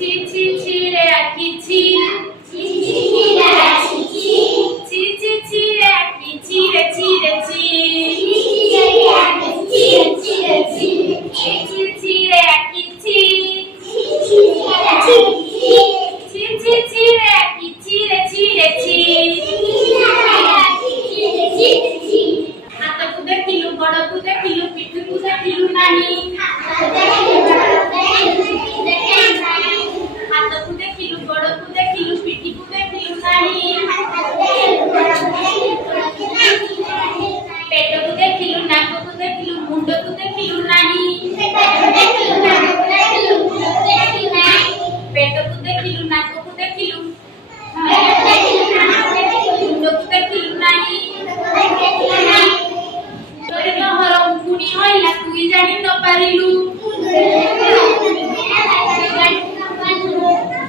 ছি ছি ছি রে আকি ছি ছি ছি ছি রে আকি ছি রে ছি রে ছি ছি ছি রে আকি ছি ছি ছি রে আকি ছি রে ছি রে ছি ହାତକୁ ଦେଖିଲୁ ଗୋଡ଼କୁ ଦେଖିଲୁ ପିଠିକୁ ଦେଖିଲୁ ନାହିଁ ହାତକୁ ଦେଖିଲୁ ଗୋଡ଼କୁ ଦେଖିଲୁ ପିଠିକୁ ଦେଖିଲୁ ନାହିଁ ପେଟକୁ ଦେଖିଲୁ ନାକକୁ ଦେଖିଲୁ ମୁଣ୍ଡକୁ ଦେଖିଲୁ ନାହିଁ ପେଟକୁ ଦେଖିଲୁ ନାକକୁ ଦେଖିଲୁ ମୁଣ୍ଡକୁ ଦେଖିଲୁ ନାହିଁ ତୋରେ ତୋହର ଉଙ୍କୁଣି ହଇଲା ତୁଇ ଜାଣି ନ ପାରିଲୁ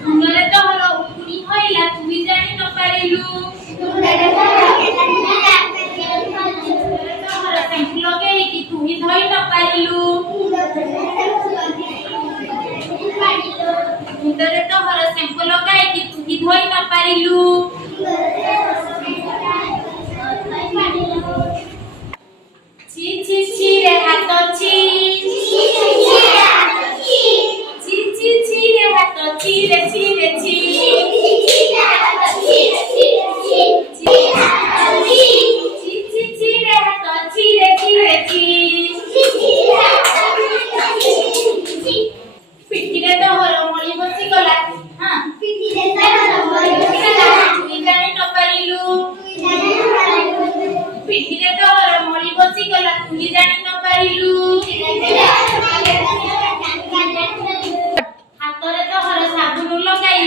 ମୁଣ୍ଡରେ ତୋହର ଉଙ୍କୁଣି ହଇଲା ତୁଇ ଜାଣି ନ ପାରିଲୁ ତୋହର ସେଣ୍ଟ ଲଗେଇକି ତୁଇ ଧୋଇ ନ ପାରିଲୁ ମୁଣ୍ଡରେ ତୋହର ସେମ୍ପ ଲଗାଇକି ତୁଇ ଧୋଇ ନ ପାରିଲୁ ছি ছি ছি রে হাত ছি ছি ছি ছি রে হাত ছি রে ছি রে ছি ছি ছি ছি রে হাত ছি রে ছি রে ছি ପିଠିରେ ତୋହର ମଳି ବସିଗଲା ତୁଇ ଜାଣି ନ ପାରିଲୁ ପିଠିରେ ତୋହର ମଳି ବସିଗଲା ତୁଇ ଜାଣି ନ ପାରିଲୁ ହାତରେ ତୋହର ସାବୁନ ଲଗାଇ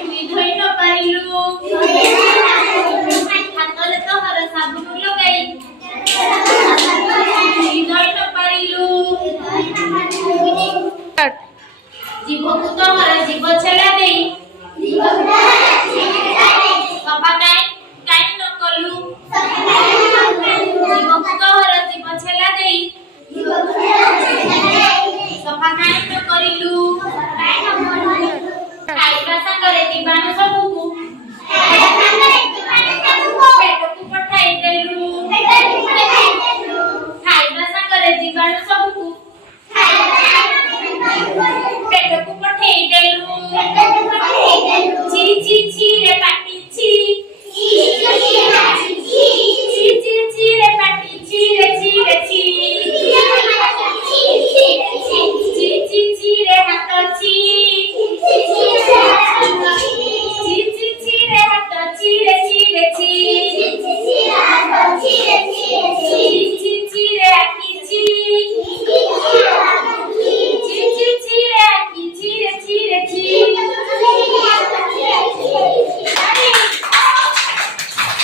ତୁଇ ଧୋଇ ନ ପାରିଲୁ ହାତରେ ତୋହର ସାବୁନ ଲଗାଇ ତୁଇ ଧୋଇ ନ ପାରିଲୁ ଜୀବକୁ ତୋହର ଜୀବ ଛେଲା ଦେଇ ସଫା କାଇଁ ନ କଲୁ ଜୀବକୁ ତୋହର ଜୀବ ଛେଲା ଦେଇ ସଫା କାଇଁ ନ କରିଲୁ ଖାଇବା ସାଙ୍ଗରେ ଜୀବାଣୁ ସବୁ